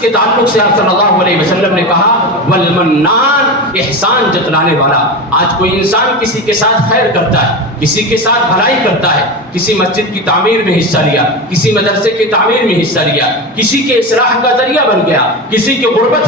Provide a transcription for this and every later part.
کے تعلق سے آپ صلی اللہ علیہ وسلم نے کہا والمنان، احسان جتلانے والا۔ آج کوئی انسان کسی کے ساتھ خیر کرتا ہے، کسی کے ساتھ بھلائی کرتا ہے، کسی مسجد کی تعمیر میں حصہ لیا، کسی مدرسے کی تعمیر میں حصہ لیا، کسی کے اصلاح کا ذریعہ بن گیا، کسی کے غربت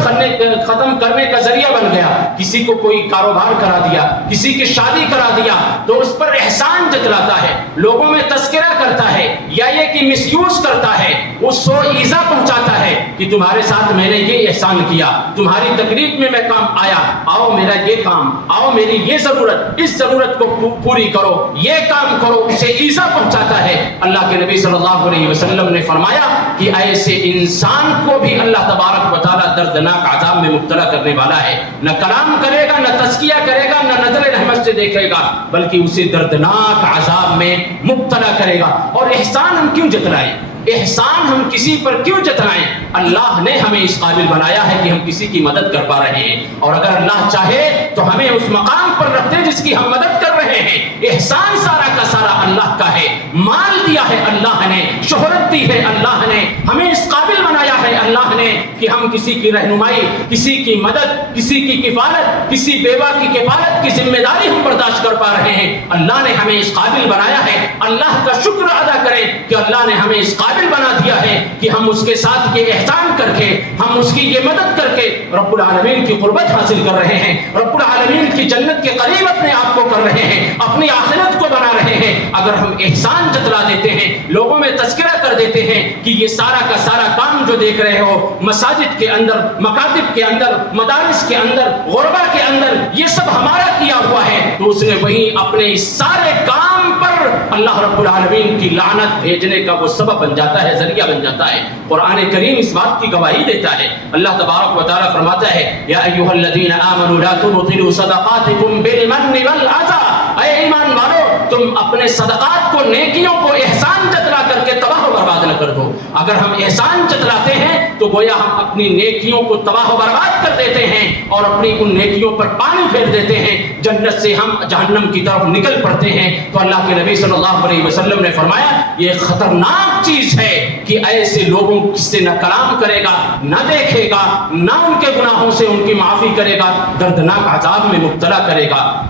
ختم کرنے کا ذریعہ بن گیا، کسی کو کوئی کاروبار کرا دیا، کسی کی شادی کرا دیا، تو اس پر احسان جتلاتا ہے، لوگوں میں تذکرہ کرتا ہے، یا یہ کہ مس یوز کرتا ہے، اس کو ایذا پہنچاتا ہے کہ تمہارے ساتھ میں نے یہ احسان کیا، تمہاری تکلیف میں کام آیا، آؤ میرا یہ کام، آؤ میری یہ ضرورت، اس ضرورت کو پوری کرو، یہ کام کرو، اسے ایذا پہنچاتا ہے۔ اللہ کے نبی صلی اللہ علیہ وسلم نے فرمایا کہ ایسے انسان کو بھی اللہ تبارک و تعالیٰ دردناک عذاب میں مبتلا کرنے والا ہے۔ نہ کلام کرے گا، نہ تزکیہ کرے گا، نہ نظر رحمت سے دیکھے گا، بلکہ اسے دردناک عذاب میں مبتلا کرے گا۔ اور احسان ہم کیوں جتلائیں؟ احسان ہم کسی پر کیوں جتلائیں؟ اللہ نے ہمیں اس قابل بنایا ہے کہ ہم کسی کی مدد کر پا رہے ہیں، اور اگر اللہ چاہے تو ہمیں اس مقام پر رکھ دے جس کی ہم مدد کر رہے ہیں۔ احسان سارا کا سارا اللہ کا ہے، مال دیا ہے اللہ نے، شہرت دی ہے اللہ نے، ہمیں اس قابل بنایا ہے اللہ نے کہ ہم کسی کی رہنمائی، کسی کی مدد، کسی کی کفالت، کسی بیوہ کی کفالت کی ذمہ داری ہم برداشت کر پا رہے ہیں۔ اللہ نے ہمیں اس قابل بنایا ہے، اللہ کا شکر ادا کریں کہ اللہ نے ہمیں اس قابل بنا دیا ہے کہ ہم اس کے ساتھ یہ احسان کر کے، ہم اس کی یہ مدد کر کے رب العالمین کی قربت حاصل کر رہے ہیں، رب العالمین کی جنت کے قریب اپنے آپ کو کر رہے ہیں، اپنی آخرت کو بنا رہے ہیں۔ اگر ہم احسان جتلا دیتے ہیں، لوگوں میں تذکرہ کر دیتے ہیں کہ یہ سارا کا سارا کام جو دیکھ رہے ہو، مساجد کے اندر، مکاتب کے اندر، مدارس کے اندر، غربا کے اندر، یہ سب ہمارا کیا ہوا ہے، تو اس نے وہیں اپنے اس سارے کام پر اللہ رب العالمین کی لعنت بھیجنے کا وہ سبب بن جاتا ہے، ذریعہ بن جاتا ہے۔ قرآن کریم اس بات کی گواہی دیتا ہے۔ اللہ تبارک و تعالیٰ فرماتا ہے یا ایھا الذین آمنوا لا تبطلوا صدقاتکم بالمن والعطا، اے ایمان والو تم اپنے صدقات کو، نیکیوں کو احسان جتلا کر کے تباہ و برباد نہ کر دو۔ اگر ہم احسان جتلاتے ہیں تو گویا ہم اپنی نیکیوں کو تباہ و برباد کر دیتے ہیں اور اپنی ان نیکیوں پر پانی پھیر دیتے ہیں، جنت سے ہم جہنم کی طرف نکل پڑتے ہیں۔ تو اللہ کے نبی صلی اللہ علیہ وسلم نے فرمایا یہ خطرناک چیز ہے کہ ایسے لوگوں سے نہ کلام کرے گا، نہ دیکھے گا، نہ ان کے گناہوں سے ان کی معافی کرے گا، دردناک عذاب میں مبتلا کرے گا۔